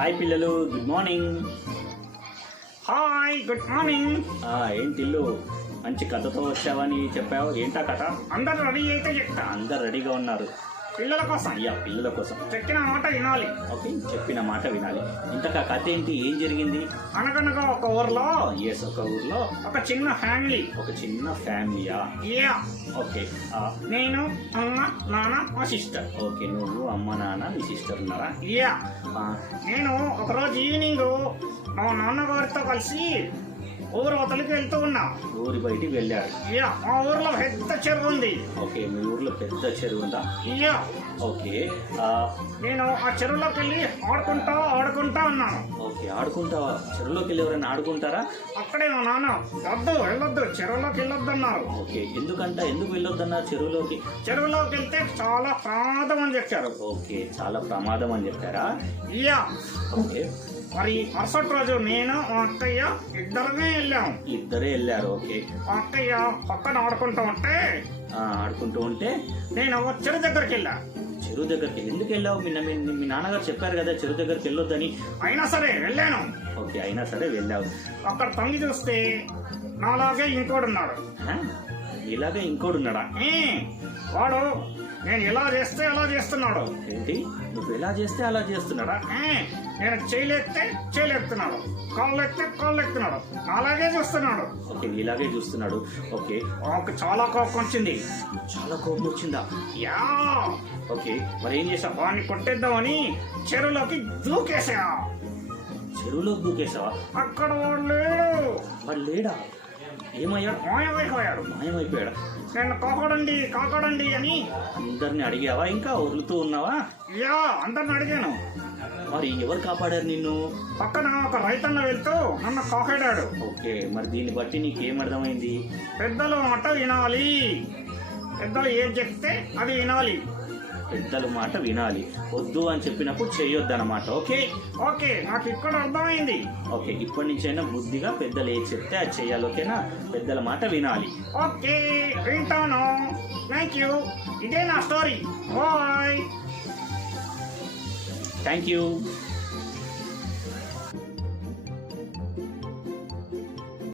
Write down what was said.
Hi పిల్లలు, good morning. Hi good morning. ఏంటి ఇల్లు మంచి కథతో వచ్చావని చెప్పావు. ఏంటా కథ? అందరు రెడీ అయితే చెప్తా. అందరు రెడీగా ఉన్నారు. పిల్లల కోసం. అయ్యా, పిల్లల కోసం చెప్పిన మాట వినాలి. ఓకే, చెప్పిన మాట వినాలి. ఇంతకా కథ ఏంటి? ఏం జరిగింది? అనగనగా ఒక ఊర్లో ఒక ఊర్లో ఒక చిన్న ఫ్యామిలీ. ఒక చిన్న ఫ్యామిలీయా? యా. ఓకే. నేను, అమ్మ, నాన్న, మా సిస్టర్. ఓకే, నువ్వు, అమ్మ, నాన్న, మీ సిస్టర్ ఉన్నారా? యా. నేను ఒకరోజు ఈవినింగ్ మా నాన్నగారితో కలిసి ఊరు అవతలికి వెళ్తూ ఉన్నా. ఊరి బయటికి వెళ్ళారు. యా. మా ఊర్లో పెద్ద చెరువు ఉంది. ఓకే, మీ ఊర్లో పెద్ద చెరువు ఉందా? యా. ఓకే. నేను ఆ చెరువులోకి వెళ్ళి ఆడుకుంటా ఉన్నాను. ఓకే, ఆడుకుంటావా? చెరువులోకి వెళ్ళి ఎవరైనా ఆడుకుంటారా? అక్కడే మా నాన్న వెళ్ళొద్దు చెరువులోకి వెళ్ళొద్దు అన్నారు. ఓకే, ఎందుకు వెళ్ళొద్దన్నారు చెరువులోకి? చెరువులోకి వెళ్తే చాలా ప్రమాదం అని చెప్పారు. ఓకే, చాలా ప్రమాదం అని చెప్పారా? యా. ఓకే. మరి మరుసటి రోజు నేను మా అక్కయ్య ఇద్దరమే వెళ్ళాము. ఇద్దరే వెళ్ళారు. ఓకే. మా అక్కయ్య పక్కన ఆడుకుంటూ ఉంటే నేను చెరువు దగ్గరికి వెళ్ళా. చెరువు దగ్గరికి ఎందుకు వెళ్ళావు? మీ నాన్నగారు చెప్పారు కదా చెరువు దగ్గరికి వెళ్ళొద్దని. అయినా సరే వెళ్ళాను. ఓకే, అయినా సరే వెళ్ళావు. అక్కడ తొంగి చూస్తే నాలాగే ఇంకోడున్నాడు. ఇలాగే ఇంకోడున్నాడా? వాడు నేను ఎలా చేస్తే అలా చేస్తున్నాడు. ఏంటి, నువ్వు ఎలా చేస్తే అలా చేస్తున్నాడా? నేను చేయలేపుతున్నాడు, కాళ్ళు ఎక్కుతున్నాడు, అలాగే చూస్తున్నాడు. ఓకే, ఇలాగే చూస్తున్నాడు. ఓకే. నాకు చాలా కోపం వచ్చింది. చాలా కోపం వచ్చిందా? యా. ఓకే, మరి ఏం చేసావు? వాడిని కొట్టేద్దామని చెరువులోకి దూకేసా. చెరువులోకి దూకేసావా? అక్కడ వాడు లేడు. వాడు లేడా? ఏమయ్యాడు? మాయమైపోయాడా? నేను కాపాడండి అని అందరిని అడిగావా? ఇంకా వదులుతూ ఉన్నావా? యా, అందరిని అడిగాను. మరి ఎవరు కాపాడారు నిన్ను? పక్కన ఒక రైతన్న వెళ్తూ నన్ను కాపాడాడు. ఓకే, మరి దీన్ని బట్టి నీకేం అర్థమైంది? పెద్దల మాట వినాలి. పెద్దలు ఏం చెప్తే అది వినాలి. పెద్దల మాట వినాలి. వద్దు అని చెప్పినప్పుడు చెయ్యొద్దు అన్నమాట. ఓకే. ఓకే, నాకు ఇక్కడ అర్థమైంది. ఓకే, ఇప్పటి నుంచైనా బుద్ధిగా పెద్దలు ఏది చెప్తే అది చెయ్యాలి. ఓకేనా? పెద్దల మాట వినాలి. ఓకే, వింటాను. Thank you. ఇదే నా స్టోరీ. బాయ్. Thank you.